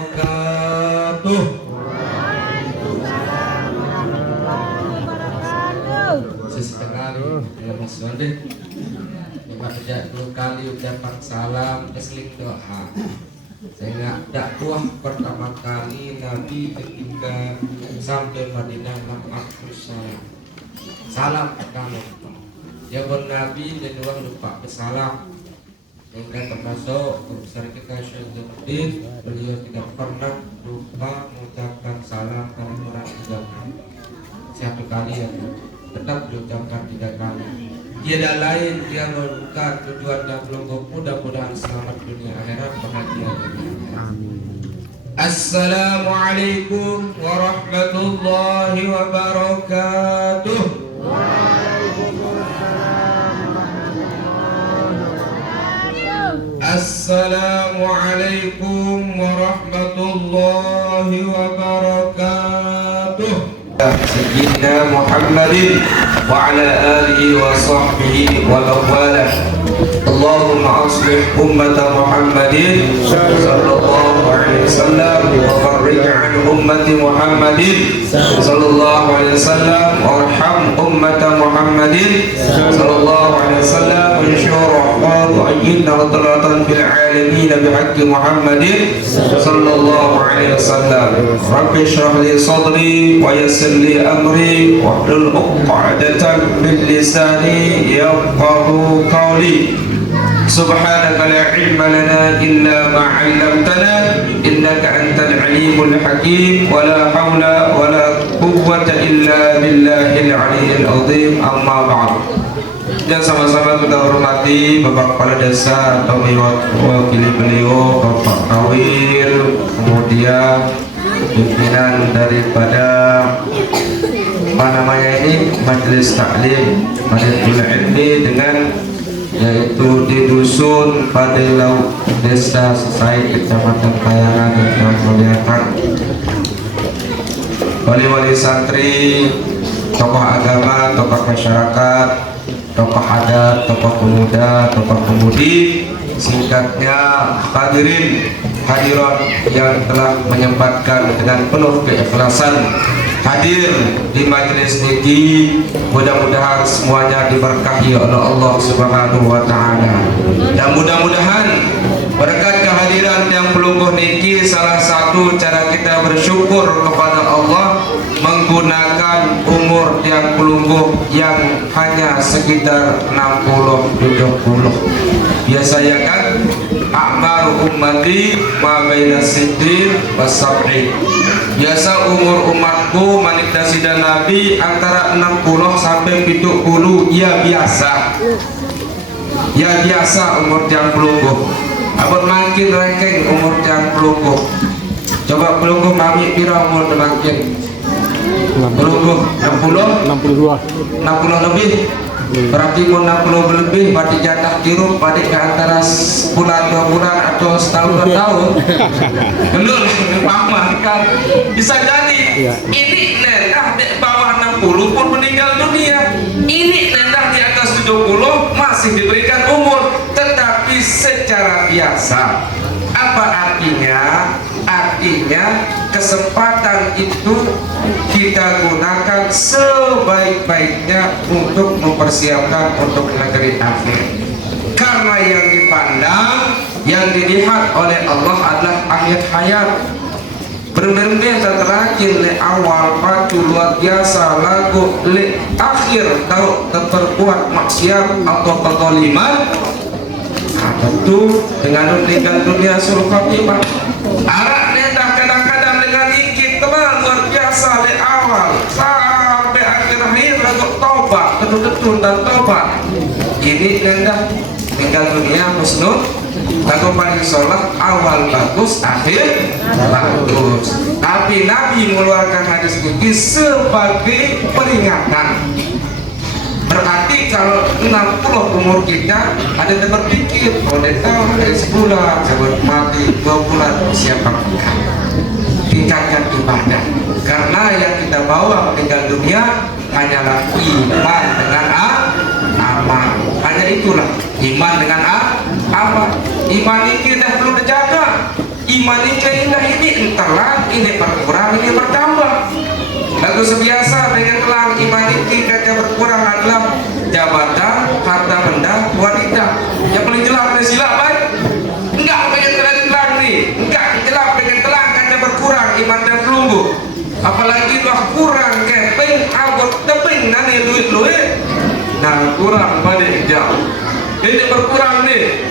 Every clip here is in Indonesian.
wabarakatuh. Sesekali ya Mas Wande, baca 2 kali ucapan salam, keseling doa. Sehingga dakwah pertama kali Nabi ketika sampai Madinah menghapus salam pertama. Ya Nabi dan orang lupa bersalam. Sehingga termasuk besar kita Syaikhul, beliau tidak pernah lupa mengucapkan salam pada orang 3 kali. 1 kali ya, tetap diucapkan 3 kali. Tiada lain dia bukan tujuan dan pelengkap, mudah-mudahan selamat dunia akhirat, bahagia dunia akhirat. Assalamualaikum warahmatullahi wabarakatuh. Assalamualaikum warahmatullahi wabarakatuh. Sayyidina Muhammadin wa ala alihi wa sahbihi wa awalah. Allahumma aslih ummata Muhammadin sallallahu alaihi wasallam wa farrij an ummati Muhammadin sallallahu alaihi wasallam warham ummata Muhammadin sallallahu alaihi wasallam wa insyur rahmat wa ayyidna wa talatan fil alamin bihaqqi Muhammadin sallallahu alaihi wasallam. Rabbi shrah li sadri wa yassir li amri wa hlul 'uqdatan min lisani yafqahu qawli. Subhanaka la ilma lana illa ma 'allamtana innaka antal alimul hakim wa la haula wa la quwwata illa billahil aliyyil azim. Amma ba'd. Dan sama-sama kita hormati Bapak Kepala Desa atau mewakili beliau Bapak Kawil, kemudian pimpinan daripada Majelis Taklim Majelis Ilmi dengan yaitu di dusun Padilau Desa Sesai Kecamatan Kayangan yang telah muliakan wali-wali santri, tokoh agama, tokoh masyarakat, tokoh adat, tokoh pemuda, tokoh pemudi, singkatnya hadirin hadirat yang telah menyempatkan dengan penuh keikhlasan hadir di majelis ini. Mudah-mudahan semuanya diberkahi oleh Allah Subhanahu wa taala. Dan mudah-mudahan berkat kehadiran yang pelungguh niki salah satu cara kita bersyukur kepada Allah menggunakan umur yang pelungguh yang hanya sekitar 60-70. Biasanya kan a'mar ummati ma baina siddiq was-sab'in. Biasa umur umatku manikda sidang Nabi antara 60 sampai 70. Ya biasa. Ya biasa umur yang pelungguh. Abang makin ranking umur yang pelungguh. Coba pelungguh mami pira umur makin? Pelungguh 60? 60 lebih. Berarti mau 60 lebih berarti jatah kirup pada ke antara bulan 2 bulan atau setahun 2 tahun. Betul, paman kan bisa jadi. Ini nendah di bawah 60 pun meninggal dunia. Ini nendah di atas 70 masih diberikan umur, tetapi secara biasa. Apa artinya? Artinya kesempatan itu kita gunakan sebaik-baiknya untuk mempersiapkan untuk negeri akhir. Karena yang dipandang, yang dilihat oleh Allah adalah akhir hayat. Berbeda terakhir le awal patu luar biasa lagu le akhir tahu terperbuat maksiat atau kezaliman. Tentu dengan meninggal dunia suruh khatimah. Arah nendah kadang-kadang dengan dikit teman luar biasa dari awal sampai akhir lagu taubat, betul-betul dan taubat. Ini nendah meninggal dunia husnul, lagu paling sholat awal bagus, akhir bagus. Tapi Nabi mengeluarkan hadis ini sebagai peringatan. Berarti kalau 60 umur kita ada yang berpikir, oh dia tahu ada sebulan, sebut mati 2 bulan, siapa kita? Tingkatkan ibadah. Karena yang kita bawa meninggal dunia hanyalah iman dengan amal. Hanya itulah iman dengan amal. Iman ini dah perlu dijaga. iman ini entahlah ini berkurang ini bertambah. Lalu sebiasa dengan telang iman ini berkurang adalah jabatan, harta benda, wanita. Yang paling jelas ada silap baik. Enggak dengan telang nih, enggak jelas dengan telang kata berkurang iman dan pelunggu. Apalagi dah kurang keping abot tebing nani duit nah kurang balik jauh ini berkurang nih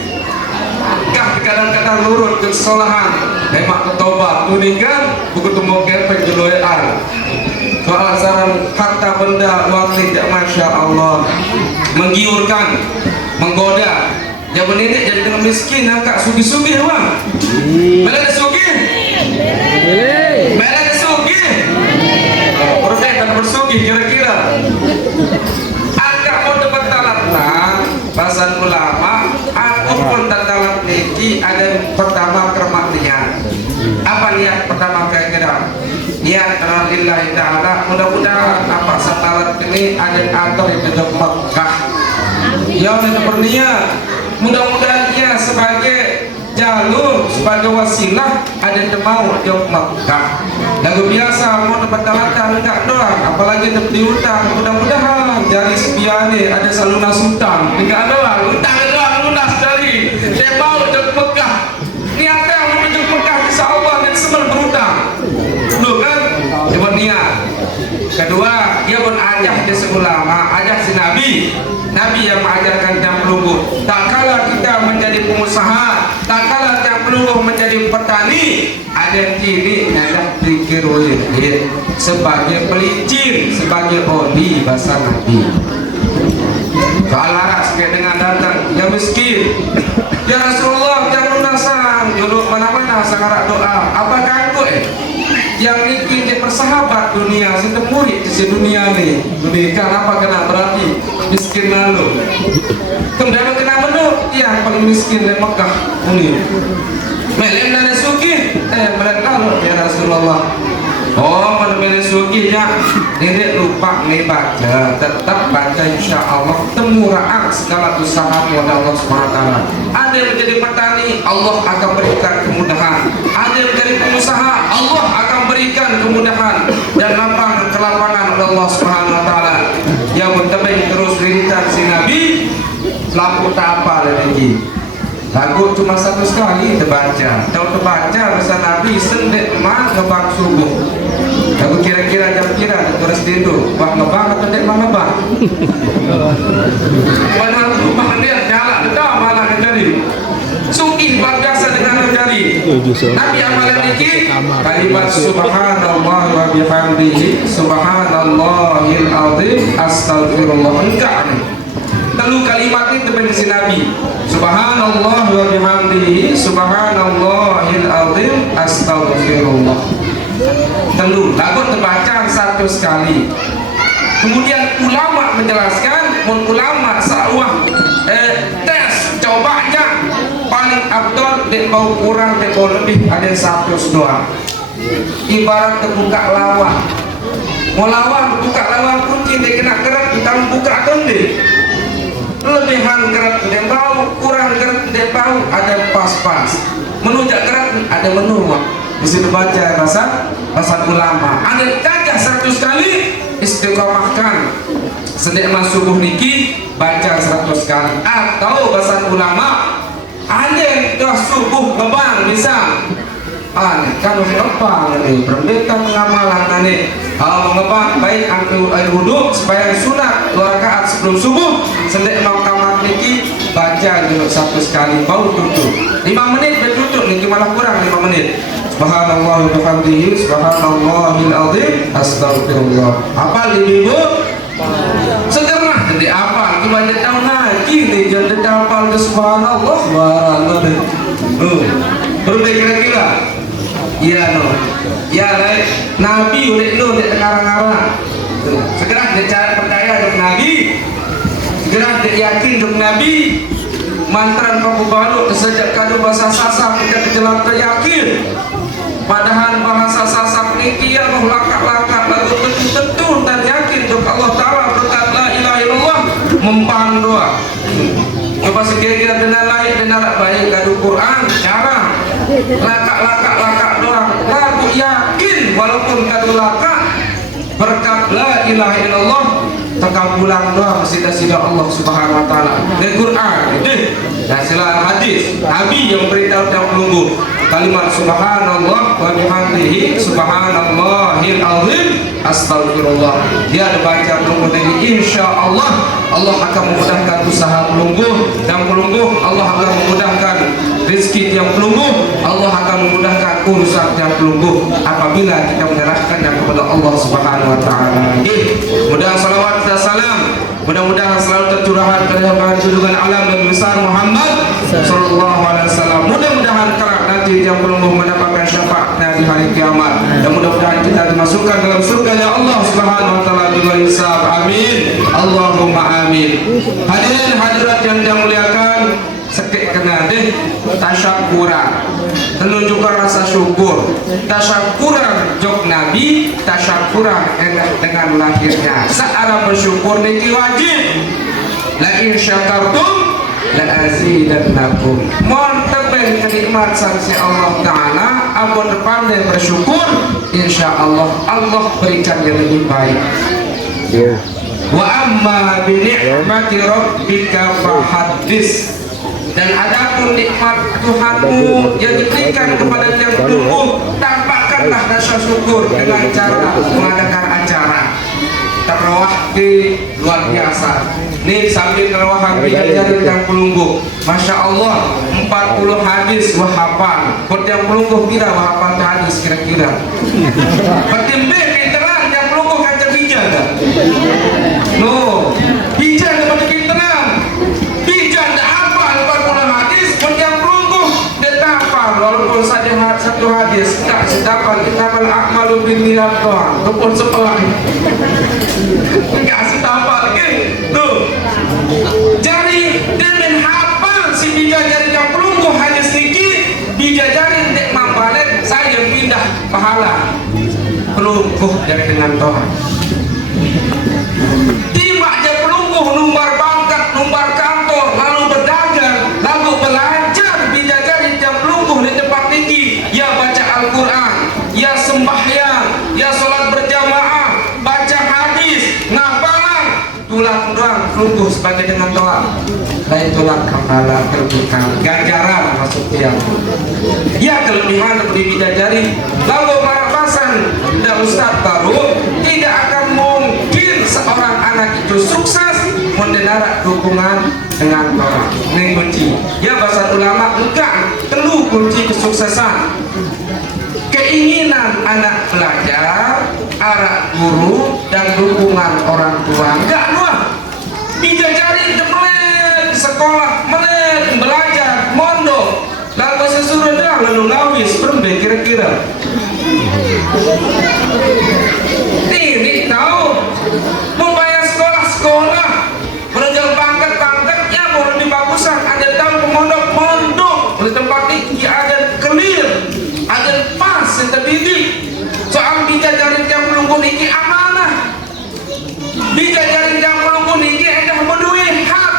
kah kadang-kadang nurut kesalahan hemat ketobat kuningan begitu mau keping kedoyan soal saran harta benda uang tidak masya Allah menggiurkan menggoda yang mendidik jadi dengan miskin agak sugi-sugi bang mana ada sugi mana ada sugi bersugi kira-kira agak mau dapat talatan bahasan ulama aku pun talat niki ada pertama kermat niat apa niat pertama kira-kira niat lillahi ta'ala mudah-mudahan apa satalat ini ada atur yang ke Mekah yang ada berniat mudah-mudahan ia sebagai jalur sebagai wasilah ada mau ke Mekah. Lagu biasa mau dapat talatan enggak doang, apalagi dapat diutang. Mudah-mudahan jari sepiane ada salunas utang. Enggak doang, utang doang lunas dari. Dia mau ke Mekah. Niatnya mau ke Mekah insya Allah dan semel berutang. Loh kan? Coba niat. Kedua, dia pun ajak dia ulama, ajak si Nabi. Nabi yang mengajarkan jam pelunggu. Tak kala kita menjadi pengusaha, tak kala jam pelunggu menjadi petani, ada kini ada pikir sebagai pelicin, sebagai odi bahasa Nabi. Kalau laras dengan datang, ya miskin, ya Rasulullah jangan lunasan, duduk mana-mana sangat doa. Apa ganggu yang ini dia persahabat dunia, kita murid di dunia nih. Dunia apa kena berarti miskin lalu. Kemudian kena menu, yang paling miskin di Mekah ini. Melen dan suki, mereka lalu ya Rasulullah. Oh, mana suki ya, ini lupa nih baca, tetap baca insya Allah temuraan segala usaha kepada Allah SWT. Ada yang menjadi petani, Allah akan berikan kemudahan. Ada yang menjadi pengusaha, Allah akan berikan kemudahan dan lapangan kelapangan oleh Allah SWT. Yang mentabing terus rintan si Nabi, lampu tak apa lagi. Lagu cuma satu sekali terbaca. Tahu terbaca bahasa Nabi sendet mah ngebang subuh. Lagu kira-kira jam kira terus tidur. Wah ngebang atau tidak ngebang? Padahal rumah dia jalan dah malah negari. Suki biasa dengan negari. Nabi amalan ini kalimat subhanallah wa bihamdihi subhanallahil azim astagfirullah enggak nih. Telu kalimat itu berisi Nabi subhanallah wa bihamdihi subhanallahil azim astagfirullah. Telu lagu terbaca satu sekali. Kemudian ulama menjelaskan ulama sawah tes cobanya paling abdul dek bau kurang dek bau lebih ada 100 doang. Ibarat terbuka lawan mau lawan buka lawan kunci dek kena kerat kita buka konde lebihan kerat dia bau kurang kerat dia bau ada pas-pas menunjuk kerat ada menurut mesti dibaca bahasa ulama ada gajah 100 kali istiqomahkan sedek subuh niki baca 100 kali atau bahasa ulama ada dah subuh bebang bisa kan ngebang nih perbetan ngamalan nih ngebang baik ambil air wudhu supaya sunat 2 rakaat sebelum subuh sedek mau kamar niki baca dulu 100 kali baru tutup 5 menit bertutup niki malah kurang 5 menit subhanallah wa bihamdihi subhanallahil azim astagfirullah apa ibu segera jadi apa cuma dia tahu ngaji nih jadi hafal ke subhanallah barang perlu kira-kira iya no ya baik Nabi udah lu dia ngarang-ngarang segera dia cara percaya dengan Nabi segera dia yakin dengan Nabi mantran paku balu sejak kadu bahasa sasak kita kejelang teryakin padahal bahasa sasak niki ya lakak-lakak lagu tentu dan yakin untuk Allah Ta'ala berkat la ilaha illallah mempan doa coba sekira-kira benar lain benar baik kadu Quran cara laka doang. Lalu yakin walaupun kadu laka berkat la ilaha illallah terkabulan doang sida-sida Allah Subhanahu wa taala. Dari Quran itu dan sila hadis Nabi yang beritahu tentang pelunggu kalimat subhanallah wa bihamdihi subhanallahil azim astagfirullah. Dia ada baca pelunggu dari insyaallah Allah akan memudahkan usaha pelunggu dan pelunggu Allah akan memudahkan rezeki yang pelunggu, Allah akan memudahkan urusan yang pelunggu apabila kita menyerahkannya kepada Allah Subhanahu wa taala. Mudah salawat dan salam mudah-mudahan selalu tercurahkan kepada junjungan alam dan besar Muhammad sallallahu alaihi wasallam. Mudah-mudahan kelak nanti yang pelunggu mendapatkan syafaatnya di hari kiamat dan mudah-mudahan kita dimasukkan dalam surga ya Allah Subhanahu wa taala dengan hisab. Amin. Allahumma amin. Hadirin hadirat yang dimuliakan, sekek kena deh tasyakuran menunjukkan rasa syukur, tasyakuran jok Nabi, tasyakuran dengan lahirnya seara bersyukur niki wajib. La in syakartum la azidannakum. Mohon teben kenikmat sanksi Allah taala abon pandai bersyukur insyaallah Allah berikan yang lebih baik. Wa amma bi ni'mati rabbika fahaddits. Dan adapun nikmat Tuhanmu yang diberikan kepada yang pelunggu, tampakkanlah rasa syukur dengan cara mengadakan acara terawih di luar biasa. Nih sambil terawih belajar yang pelunggu, masya Allah 40 hadis wahafal. Buat yang pelunggu kira wahafal hadis kira-kira. Pertimbe pinteran yang pelunggu kaca bijak kan? No, bijak kepada pinteran. Walaupun saja satu hadis tak sedapat kita beramal bin niat doang ataupun sepelah enggak sedapat tuh. Jadi dengan hafal si bijajari yang pelunggu hadis niki bijajari dek mambalet saya pindah pahala pelunggu dari dengan Tuhan tiba aja pelunggu numbar pangkat numbar kantor lalu berdagang lalu belajar bijajari yang pelunggu di tempat tinggi ya baca Al-Quran ya sembahyang ya sholat berjamaah baca hadis ngapalan tulang pelunggu sebagai dengan Tuhan lain tulang kepala terbuka ganjaran maksudnya ya kelebihan seperti bijajari lalu marapasan dan Ustaz baru tidak akan mungkin seorang anak itu sukses mendengar dukungan dengan orang ini kunci ya bahasa ulama enggak perlu kunci kesuksesan keinginan anak belajar arah guru dan dukungan orang tua enggak luar bijajari melet sekolah melet belajar mondok lalu sesuruh dah lalu ngawis berbe kira-kira ini tahu membayar sekolah menunjang pangkat-pangkatnya boleh dibagusan ada tahu pemondok-mondok di tempat tinggi ada clear ada pas yang terdidik soal bijajari yang pelunggu niki amanah bijajari yang pelunggu niki ada memenuhi hak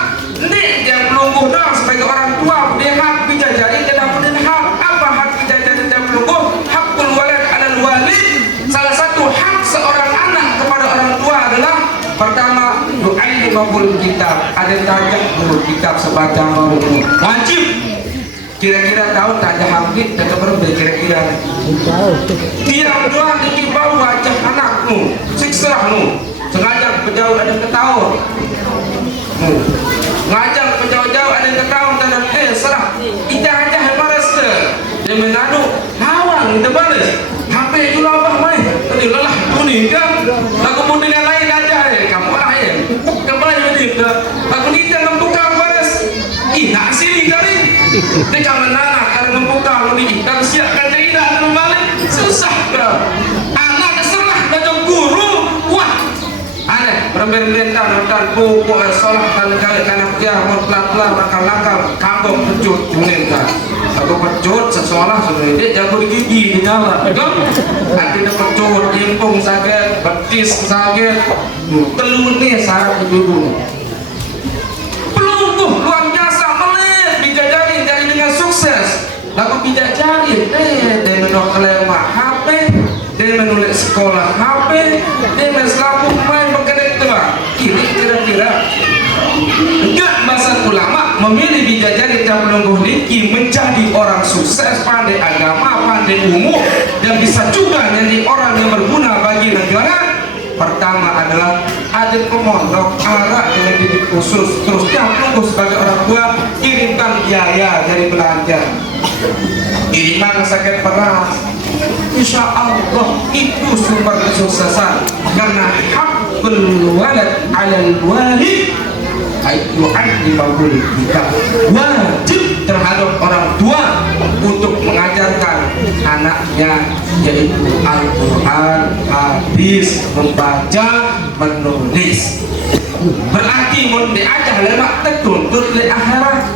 nih yang pelunggu dong sebagai orang tua dia hak bijajari dan memenuhi hak apa hak bijajari yang pelunggu hakul walad alal walid salah satu hak seorang anak kepada orang tua adalah pertama doa kitab ada tajak dulu kitab sebaca mau wajib kira-kira tahu tajak hamid dan berapa kira-kira tiap doa dikibau wajah anakmu siksamu sengaja penjauh ada yang ketawa ngajak penjauh-jauh ada yang ketawa dan serah ijah aja malas dia menadu hawang kita balas HP itu apa main tadi lelah kuning kan lagu dengan lain aja kamu lah ya kembali begitu aku ni jangan tukang balas nak sini kali dekat mana kalau membuka ni dan siapkan jadi dah kembali susah bro anak serah dan guru wah aneh berbentak nonton buku sekolah dan kali kanak dia pelan-pelan nakal-nakal kampung pecut meninggal aku pecut sekolah sebenarnya dia jago di gigi di nyala betul akhirnya pecut impung sakit betis sakit telur nih sarap dulu pelunggu luar biasa melit bijajari dari dengan sukses lalu bijajari menok kelema HP, dia menulis sekolah HP, dia selalu main berkedek telah. Ini kira-kira enggak masa ulama memilih dijajari dan menunggu niki menjadi orang sukses, pandai agama, pandai umum, dan bisa juga menjadi orang yang berguna bagi negara. Pertama adalah ada pemondok arak dengan didik khusus, terus yang tunggu sebagai orang tua kirimkan biaya dari belanja, kiriman sakit peras, insya Allah itu sumber kesuksesan. Karena hakul walad alal walid itu adibahul kita, wajib terhadap orang tua untuk mengajarkan anaknya yaitu Al-Quran, hadis, membaca, menulis. Berarti mau diajar lemak tertuntut le akhirat.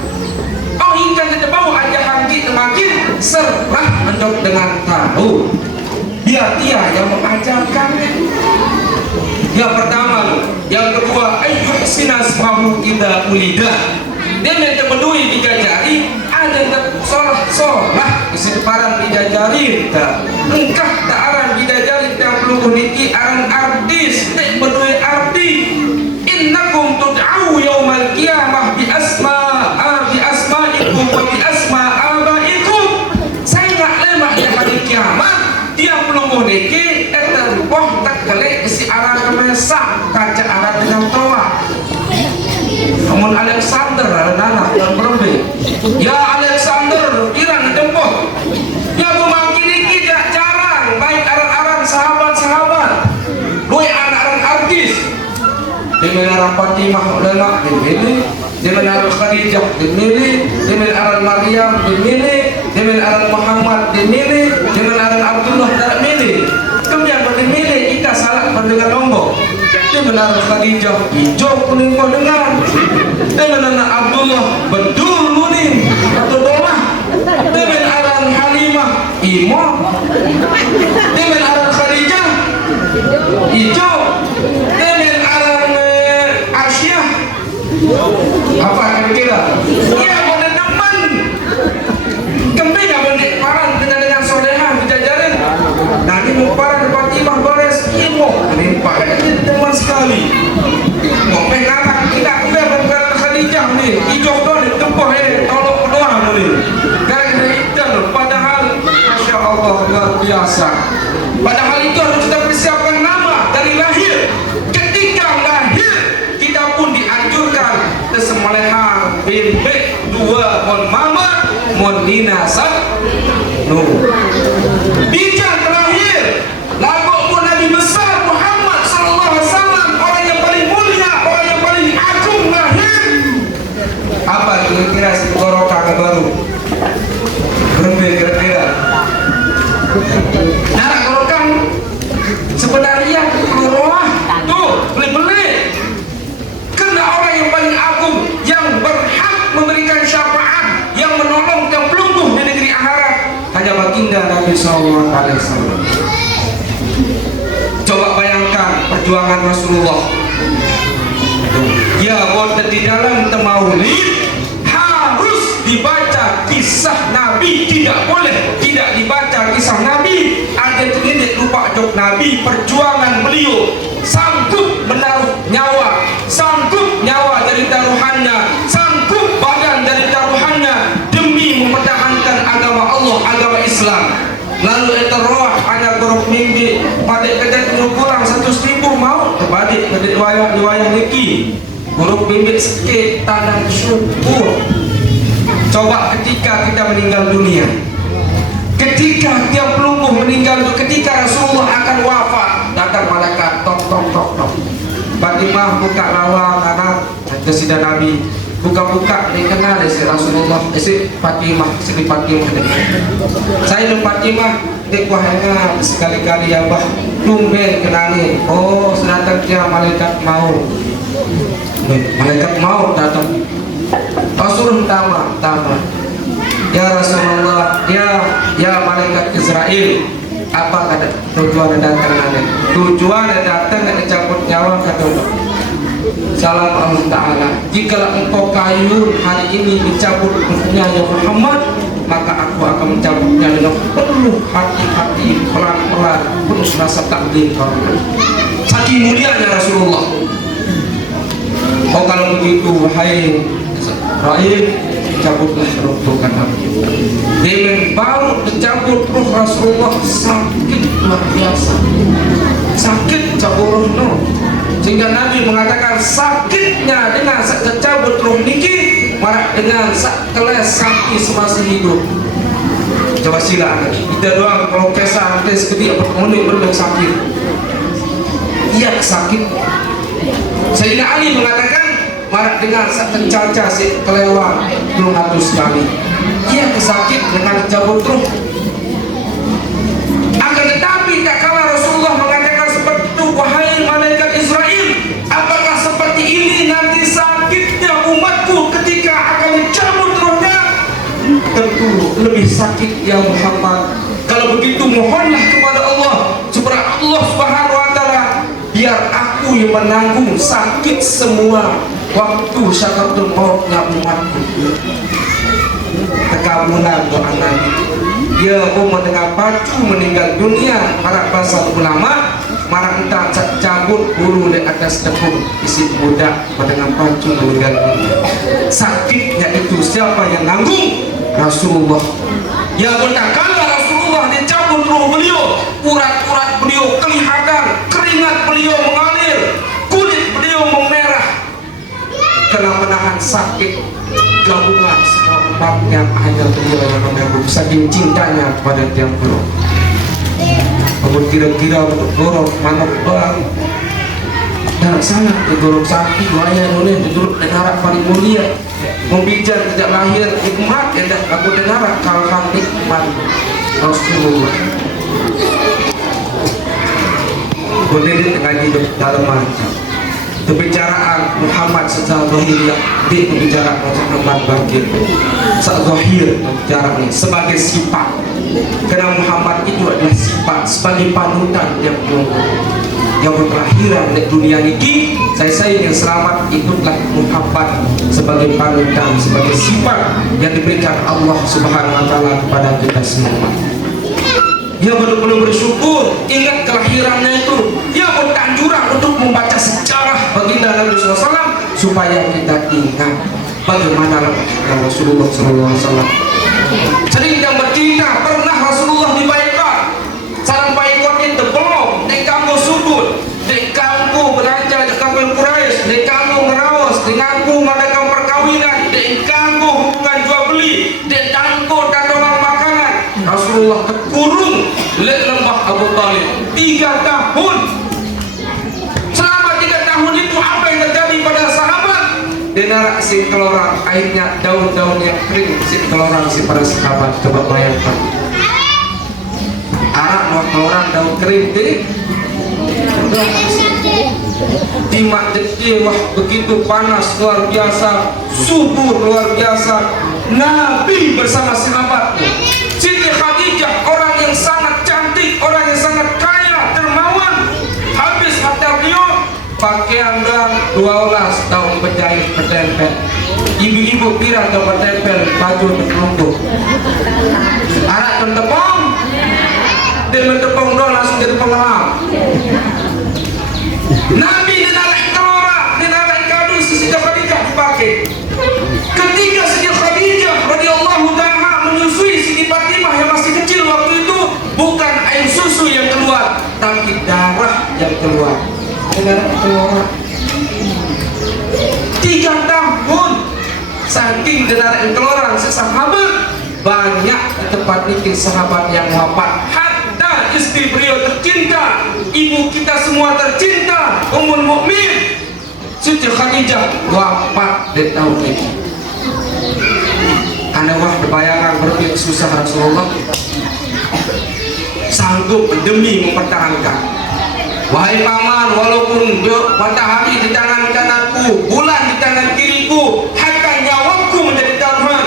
Oh hingga kita bawa ajaran kita makin serah untuk dengan tahu biar dia yang mengajarkannya. Yang pertama, yang kedua, ayyuhsinas mahu kita ulidah. Dia yang peduli digajari, ada yang solah isi depan digajari, engkah tak aran digajari yang perlu niki aran artis, tak peduli arti. Innakum tud'au yaumal qiyamah bi asma'ikum wa bi asma'abaikum. Saya nak lemah di hari kiamat, dia perlu niki boh tak kelek isi arah kemesak kaca arah dengan toa. Namun Alexander anak dan berembe, ya Alexander kirang tempoh ya bumakin ini tidak jarang baik aran-aran sahabat-sahabat luy anak-aran artis di menara Fatimah lenak dimilih, di menara Khadijah dimilih, di menara Maryam dimilih, di menara Muhammad dimilih, di menara Abdullah tak milih. Kemudian dimilih kita salah mendengar lombok. Di menara Khadijah hijau kuning kau dengar. Di menara Abdullah bedul kuning atau doa. Di menara Halimah imam. Di menara Khadijah hijau. Di menara Asyah apa kira-kira? Ya pada teman. Kembali abang paran dengan solehan dijajarin. Nah ini mau paran Fatimah beres imo. Ini pakai teman sekali. Mau pengen tidak kuliah bukan Khadijah nih. Hijau doang di tempoh tolong doang nih. Gara-gara itu padahal Masya Allah luar biasa. Padahal itu harus kita persiapkan nama dari lahir. Ketika lahir kita pun dianjurkan kesemelehan bimbing dua mon mama mon nina no. Bijak terakhir lagu pun Nabi besar Muhammad SAW, orang yang paling mulia, orang yang paling agung lahir. Apa kira-kira si goroka baru berhenti kira-kira darah gorokan sebenarnya keluar tuh beli-beli karena orang yang paling agung yang berhak memberikan syafaat yang menolong yang pelumpuh di negeri akhirat hanya baginda Nabi SAW. Coba bayangkan perjuangan Rasulullah. Ya, wonten di dalam maulid harus dibaca kisah Nabi, tidak boleh tidak dibaca kisah Nabi. Ada tidak lupa jok Nabi, perjuangan beliau sanggup menaruh nyawa, sanggup nyawa dari taruhannya, sanggup badan dari taruhannya demi mempertahankan agama Allah, agama Islam. Lalu itu roh ada grup mimpi pada kejadian kurang 100.000 mau terbalik ke riwayat lagi grup mimpi sikit tanam syukur. Coba ketika kita meninggal dunia, ketika dia pelumpuh meninggal, ketika Rasulullah akan wafat, datang malaikat tok tok tok tok. Fatimah buka lawang anak kesidah Nabi, buka-buka dikenal si Rasulullah, si Fatimah, si Fatimah. Saya dan Fatimah dikuahnya sekali-kali ya bah, tumben kenali. Oh, datang dia malaikat maut. Malaikat maut datang. Rasulullah tama. Ya Rasulullah, ya malaikat Israel, apa kata tujuan datang nanti? Tujuan datang nak cabut nyawa kata salam Allah Ta'ala. Jika engkau kayu hari ini dicabut ruhnya ya Muhammad, maka aku aku akan mencabutnya dengan penuh hati-hati, pelan-pelan, penuh rasa takdir karena saking mulianya Rasulullah. Oh kalau begitu wahai Raib, cabutlah roh bukan aku. Dengan baru dicabut roh Rasulullah sakit luar biasa, sakit cabut roh, sehingga Nabi mengatakan sakitnya dengan tercabut roh niki marak dengan keles sakit semasa hidup. Coba sila kita doang kalau kesah tes ketika bertemu berbeda sakit, iya sakit. Sayyidina Ali mengatakan marak dengan tercaca si kelewat 200 kali. Ia kesakit dengan cabut roh. Akan tetapi tak kala Rasulullah mengatakan seperti itu, wahai malaikat Israel, apakah seperti ini nanti sakitnya umatku ketika akan dicabut rohnya? Tentu lebih sakit ya Muhammad. Kalau begitu mohonlah kepada Allah supaya Allah Subhanahu wa taala biar aku yang menanggung sakit semua waktu syakaratul mautnya umatku. Tekamulan doa Nabi. Dia mendengar pacu meninggal dunia para bahasa ulama marah entah cabut bulu di atas tepung isi budak mendengar pacu meninggal dunia. Sakitnya itu siapa yang nanggung? Rasulullah. Ya benar kalau Rasulullah dicabut roh beliau, urat-urat beliau kelihatan, keringat beliau mengalir, kulit beliau memerah karena menahan sakit gabungan semua umatnya hanya beliau yang menanggung saking cintanya kepada tiang beliau. Namun kira-kira untuk dorong manok bang dan sana digorong sapi wayang oleh duduk negara paling mulia membijar tidak lahir nikmat yang aku dengar kalahkan nikmat Rasulullah. Berdiri dengan hidup dalam macam pembicaraan Muhammad secara zahir di pembicaraan Muhammad bangkit secara zahir pembicaraan ini sebagai sifat karena Muhammad itu adalah sifat sebagai panutan yang berkelahiran di dunia ini. Saya yang selamat itulah Muhammad sebagai panutan, sebagai sifat yang diberikan Allah Subhanahu wa taala kepada kita semua. Dia benar-benar bersyukur ingat kelahirannya itu. Dia beranjuran untuk membaca sejarah baginda Nabi SAW supaya kita ingat bagaimana Rasulullah SAW. Sering yang bercerita pernah Rasulullah dibaikkan. Salam baikkan itu belum di kampung Subul, di kampung belanja di kampung Quraisy, di kampung Ngerawas, di kampung mengadakan perkawinan, di kampung hubungan jual beli, di kampung dagangan makanan. Rasulullah terkurung di lembah Abu Talib 3 tahun. Selama 3 tahun itu apa yang terjadi pada sahabat? Denara si kelorang, akhirnya daun-daun yang kering si kelorang si para sahabat. Coba bayangkan anak buah kelorang daun kering deh timak jadi wah begitu panas luar biasa, subur luar biasa. Nabi bersama sahabatnya Siti Khadijah, orang yang sangat cantik, orang yang sangat kaya, dermawan, habis harta beliau pakaian dan 12 tahun berjahit bertempel. Ibu-ibu kira atau bertempel baju terlungkup anak tertepung dia mentepung doang langsung jadi pengelap. Nabi dinarik telora, dinarik kadu Siti Khadijah dipakai. Ketika Siti Khadijah radhiyallahu ta'ala menyusui Siti Fatimah yang masih kecil waktu itu, bukan air susu yang keluar, tapi darah yang keluar. Darah telora. 3 tahun saking dinarik telora sahabat banyak di tempat ini sahabat yang wafat. Istri beliau tercinta, ibu kita semua tercinta, Ummul Mukmin Siti Khadijah wafat di tahun ini. Anda wah berbayangan berapa susah Rasulullah sanggup demi mempertahankan. Wahai paman, walaupun matahari di tangan kananku, bulan di tangan kiriku, hatta nyawaku menjadi taruhan,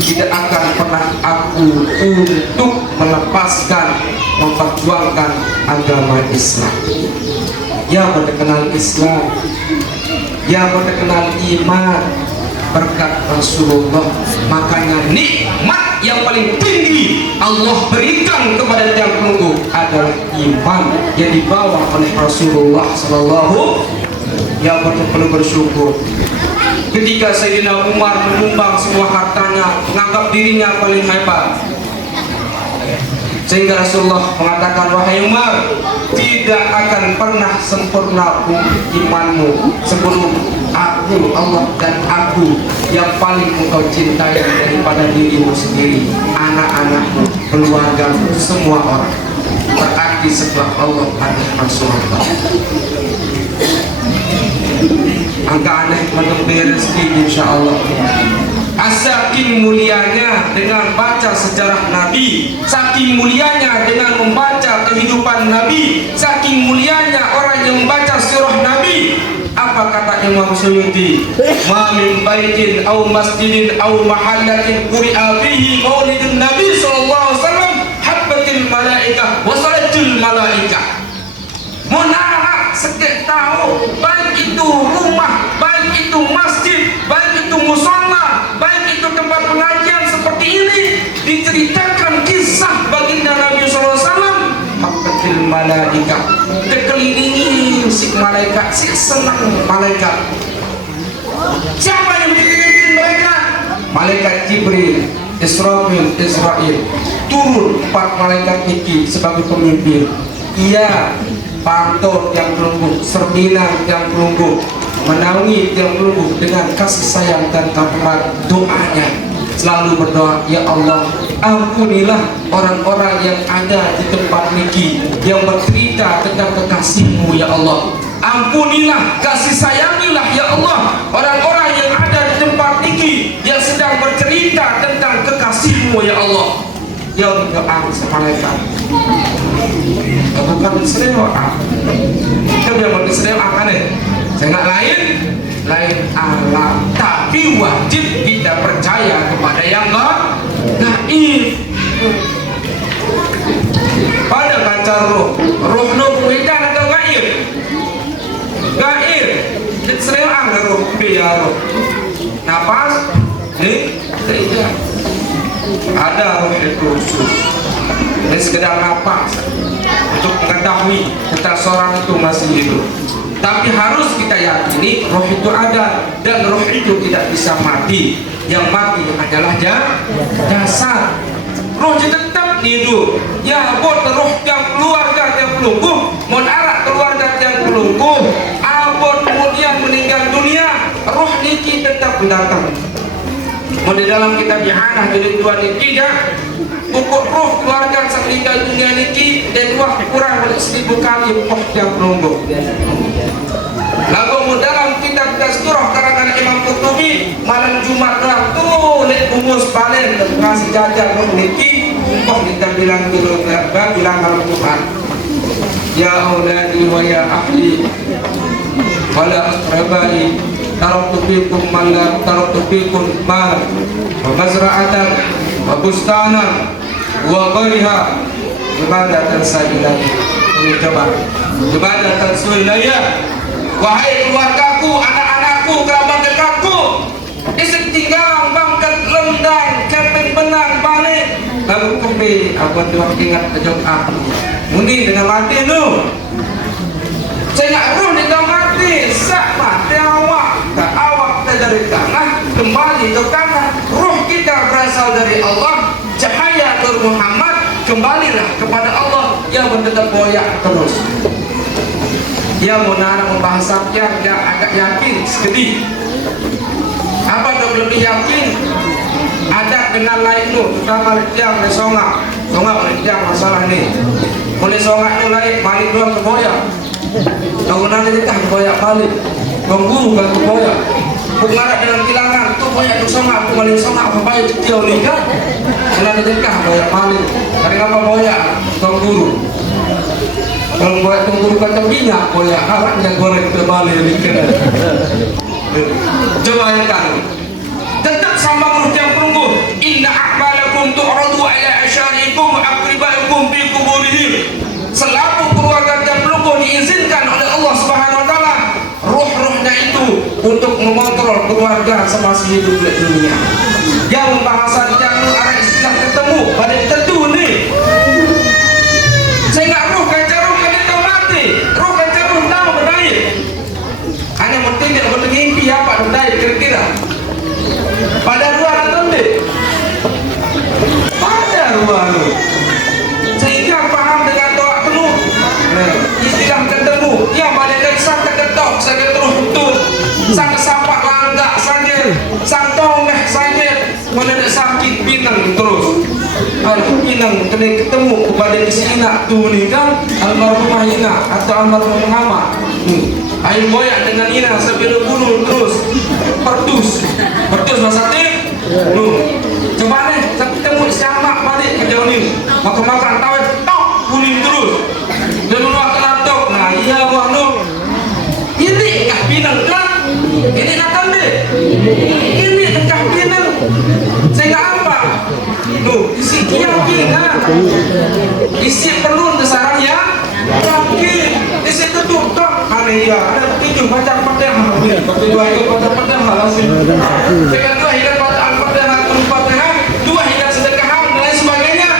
tidak akan pernah aku untuk melepaskan memperjuangkan agama Islam. Ya pada kenal Islam, ya pada kenal iman, berkat Rasulullah. Makanya nikmat yang paling tinggi Allah berikan kepada tiang pelunggu adalah iman yang dibawa oleh Rasulullah Sallallahu. Yang betul-betul bersyukur ketika Sayyidina Umar menyumbang semua hartanya, menganggap dirinya paling hebat, sehingga Rasulullah mengatakan, wahai Umar, tidak akan pernah sempurna imanmu sebelum aku, Allah dan aku yang paling engkau cintai daripada dirimu sendiri, anak-anakmu, keluargamu, semua orang. Berarti setelah Allah ada Rasulullah. Angka aneh menemui rezeki insya Allah. Saking mulianya dengan baca sejarah Nabi, saking mulianya dengan membaca kehidupan Nabi, saking mulianya orang yang membaca surah Nabi. Apa kata Imam Suyuti? Ma min baitin aw masjidin aw mahallatin quri'a bihi maulidun Nabi sallallahu alaihi wasallam habbatil malaikah wa salatul malaikah. Menara sedek tahu, baik itu rumah, baik itu masjid, baik itu musola, baik itu tempat pengajian seperti ini, diceritakan kisah baginda Nabi SAW. Habatil malaika, dikelilingi si malaikat, si senang malaikat. Siapa yang dipimpin mereka? Malaikat Jibril, Israfil, Israel. Turun 4 malaikat ini sebagai pemimpin. Ia pantau yang pelunggu, serbinan yang pelunggu, menaungi yang pelunggu dengan kasih sayang dan rahmat. Doanya selalu berdoa, ya Allah, ampunilah orang-orang yang ada di tempat niki yang bercerita tentang kekasih-Mu ya Allah. Ampunilah, kasih sayangilah ya Allah orang-orang yang ada di tempat niki yang sedang bercerita tentang kekasih-Mu ya Allah. Ya doa malaikat. Bukan Israel, kita biar Israel aneh. Jangan lain alam, tapi wajib kita percaya kepada yang gaib. Pada kaca roh nubuikan atau gaib? Gaib. Israel anggar roh biar roh. Napas, tidak. Ada roh itu khusus. Ini sekedar napas untuk mengetahui tentang seorang itu masih hidup. Tapi harus kita yakini roh itu ada dan roh itu tidak bisa mati. Yang mati adalah jasad. Roh tetap hidup. Ya buat roh yang keluarga yang pelungguh, mon arak keluarga yang pelungguh, abon kemudian meninggal dunia, roh niki tetap datang. Mau di dalam kitab Ihanah jilid 2 niki ya, pokok roh keluarga sang meninggal dunia niki dan wah kurang dari 1000 kali roh yang pelungguh. Lalu mau dalam kitab Tazkirah karangan Imam Qurtubi malam Jumat lah tuh lek bungus panen ngasih jajan roh niki, kok kita bilang malam Jumat. Ya auladi wa ya ahli wala akrabai taraktu fikum man la taraktu fikum mal wa mazra'atan wa bustanan wa ghayriha ibadatan sa'ilah. Ini coba ibadatan sa'ilah. Wahai keluargaku, anak-anakku, kerabat dekatku, isik tinggal bangkat lendang keping benang balik lalu kembi aku tuh ingat kejauh aku muni dengan mati lu saya nggak roh dengan mati sak mati awak dari tanah kembali ke tanah. Roh kita berasal dari Allah, cahaya Nur Muhammad, kembalilah kepada Allah yang menetap boyak terus. Dia mau membahas yang agak yakin sedih. Apa tuh lebih yakin? Ada kenal lain tuh, pertama yang lesonga oleh yang masalah nih. Mulai songa itu lain balik doang ke boyak. Bangunan ini tak boyak balik. Guru kan ke boyak. Pengarah dengan kilangan tuh boyak tuh songa, tuh balik songa apa baik dia nih kan? Kenal nikah boyak balik. Dari apa boyak? Guru. Kalau boyak guru kacang minyak boyak araknya goreng terbalik mikir. Coba yang kan. Tetap sambang roh yang perunggu. Inna a'malakum tu'radu ala asyarikum wa aqribaikum fi kuburihim. Selaku keluarga yang perunggu diizinkan oleh Allah Subhanahu wa taala roh-rohnya itu untuk mengontrol keluarga keluarga semasa hidup di dunia. Yang pembahasan yang ada istilah ketemu pada tentu nih. Saya nggak roh kacaruh kan dia mati, roh kacaruh tahu berdaya. Hanya penting dia bermimpi apa berdaya kira-kira. Pada ruang atau deh? Pada ruang. Sehingga paham dengan doa penuh. Istilah ketemu yang pada dari sang keketok, sang terus betul, sang kesampak langgak saja, sang tomeh saja, mana ada sakit pinang terus. Pinang kena ketemu kepada si Ina tu ni kan, almarhumah Ina atau almarhum Muhammad. Air boyak dengan Ina sambil bunuh terus, pertus masa tip. Coba nih, sampai ketemu siapa balik ke jauh ni, makan tahu, tok kuning terus. Dan waktu laptop, nah iya buah nu, ini kah pinang kan? Ini datang deh, ini kah pinang? Sehingga apa? Nuh, isi yakin kan? Isi perlu sarang ya? Yakin, isi tutup tak? Aneh ya, ada tujuh macam Fatihah, satu dua itu Fatihah langsung. Sekarang dua hidup Fatihah, dua hidup sedekah dan lain sebagainya.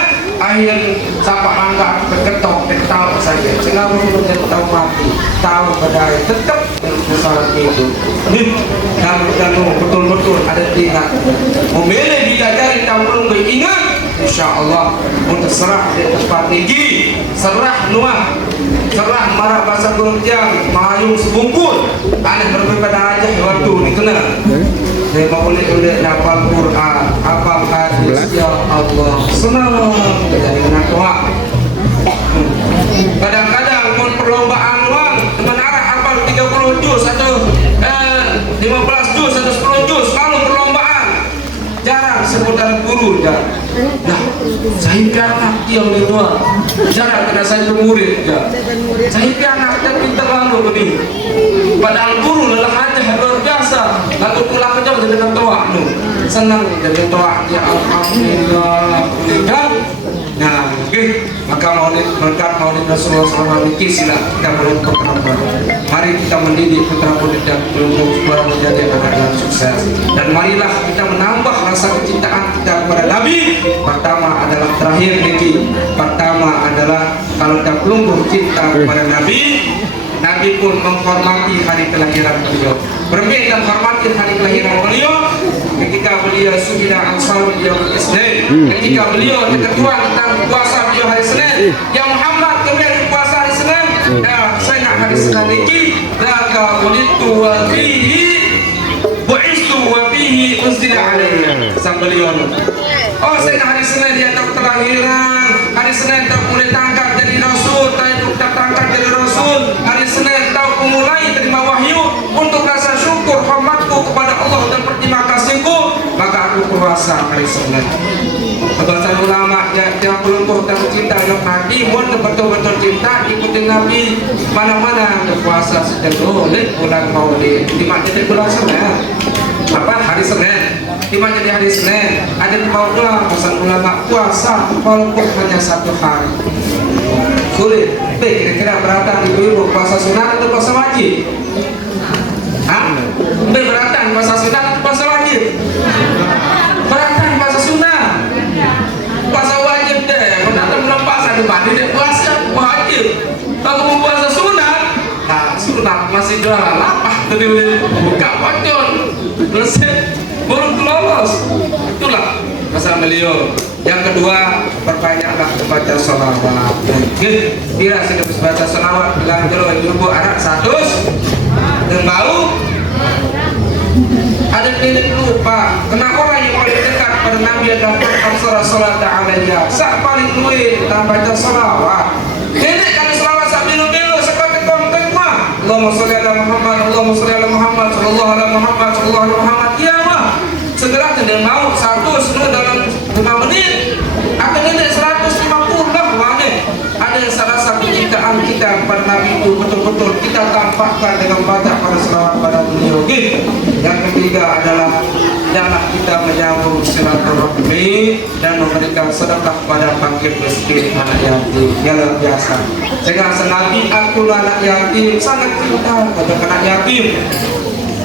Akhir siapa angkat keketok, tahu saja. Sehingga menurutnya tahu mati, tahu berdaya, tetap berusaha itu. Dan betul-betul ada tingkat. Memilih bidadari tahu belum ingat. Insya Allah untuk serah di tempat tinggi, serah nuah, serah marah bahasa Guruntiang, mayung sebungkul, aneh berbeda aja waktu ini kena. Saya mau boleh hafal Quran, hafal hadis, ya Allah, senang jadi anak doa. Kadang-kadang pun perlombaan uang, menarah hafal 30 juz atau 15 juz atau 10 juz, lalu perlombaan jarang seputar guru jarang. Nah, saya anak yang di luar jarang kena saya murid ya. Saya anak yang pintar lalu begini. Padahal guru lelah aja luar biasa. Lalu pulang kerja dengan doa nu. Senang jadi doa ya alhamdulillah. Nah, maka maulid Rasulullah SAW sila kita beruntung kenapa. Mari kita mendidik putra putri dan beruntung supaya menjadi anak yang sukses. Dan marilah kita menambah rasa kecintaan kita kepada Nabi. Pertama adalah terakhir niki. Pertama adalah kalau kita belum cinta kepada Nabi, Nabi pun menghormati hari kelahiran beliau. Berbeda menghormati hari kelahiran beliau ketika beliau sudah ansar beliau Islam. Ketika beliau ketua tentang puasa beliau hari Senin. Ya Muhammad kemudian puasa hari Senin. Saya nak hari Senin ini. Laka ulitu wa fihi bu'istu wa fihi unzila alaiya. Sang beliau. Oh saya nak hari Senin dia tak kelahiran. Hari Senin tak boleh tangkap jadi Rasul. Tak tangkap jadi Rasul. Hari Senin tak mulai terima wahyu untuk rasa syukur hormatku kepada Allah dan berterima kasihku, maka aku puasa hari Senin. Bahasa ulama yang belum tahu cinta yang Nabi, pun betul-betul cinta ikuti Nabi mana-mana berpuasa sejak boleh bulan Maulid. Di mana jadi bulan Senin? Apa hari Senin? Di mana jadi hari Senin? Ada di bawah pesan ulama puasa walaupun hanya satu hari. Sulit. Kira-kira beratan ibu-ibu puasa sunat atau puasa wajib? Hah? Beratan puasa sunat atau puasa wajib? Beratan puasa sunat. Puasa wajib deh. Beratan belum puasa depan dia puasa wajib. Kalau mau puasa sunat, nah sunat masih jualan lapah. Tadi buka pocon. Belum lolos. Itulah masa beliau. Yang kedua, perbanyaklah membaca sholawat. Kira sudah membaca sholawat, bilang dulu ibu anak satu, dan bau. Ada tidak lupa. Kena orang yang paling dekat pada Nabi adalah Absara Salat Alaiya. Sak paling luwe kita baca sholawat. Ini kali sholawat sambil belo seperti konten mah. Allahumma sholli ala Muhammad, Allahumma sholli ala Muhammad, sallallahu ala Muhammad, sallallahu ala Muhammad. Iya mah. Segera tidak mau satu sudah dalam 5 menit. Akan ini 150 lah ada yang salah satu cintaan kita kepada Nabi itu betul-betul kita tampakkan dengan banyak pada selawat pada beliau. Yang ketiga adalah jangan kita menyambung silaturahmi dan memberikan sedekah pada fakir miskin anak yatim. Yang luar biasa. Sehingga Nabi aku anak yatim sangat cinta pada anak yatim.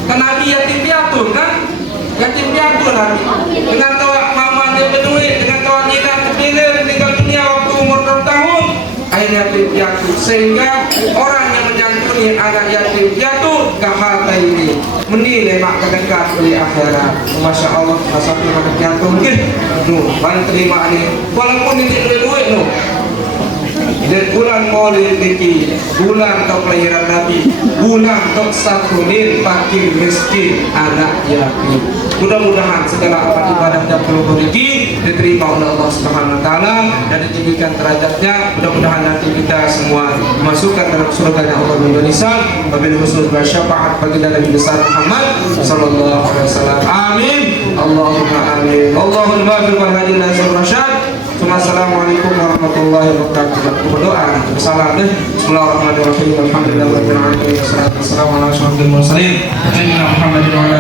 Nabi yatim piatu kan, yatim piatu Nabi dengan tawa mama dia berduit, dengan tawa jinak kepilih tinggal dunia waktu umur 6 tahun akhirnya yatim piatu, sehingga orang yang menyantuni anak yatim piatu kahata ini menilai mak kedekat di akhirat. Masya Allah, satu anak piatu mungkin ban terima ini walaupun ini duit dan bulan Maulid niki bulan untuk kelahiran Nabi, bulan untuk santunin fakir miskin anak yatim. Mudah-mudahan segala amal ibadah dan peluk niki diterima oleh Allah Subhanahu Wa Taala dan ditinggikan derajatnya. Mudah-mudahan nanti kita semua dimasukkan dalam surganya Allah Indonesia. Wabil khusus bersyafaat bagi Nabi besar Muhammad Sallallahu Alaihi Wasallam. Amin. Allahumma amin. Allahumma bil hadina rasyad. Assalamualaikum warahmatullahi wabarakatuh. Berdoa salam deh. Bismillahirrahmanirrahim. Alhamdulillahirabbil alamin. Wassalatu wassalamu ala asyrofil mursalin. Sayyidina Muhammadin wa ala